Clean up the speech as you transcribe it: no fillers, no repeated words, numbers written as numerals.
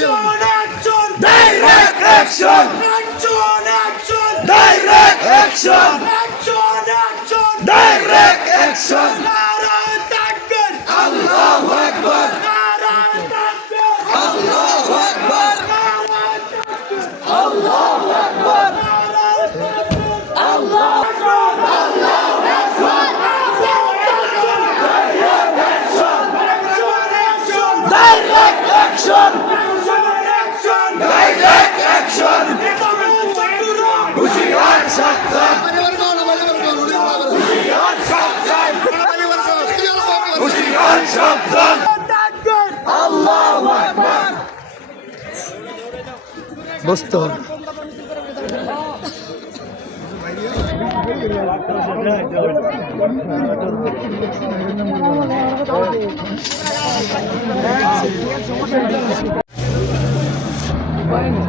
Direct action! Direct action! Direct action! Allahu Akbar! Allahu Akbar! Allahu Akbar! Direct action! Direct action! হুশিয়ার সাবধান! হুশিয়ার সাবধান! হুশিয়ার সাবধান! আল্লাহু আকবার! বসতে হবে। Bueno.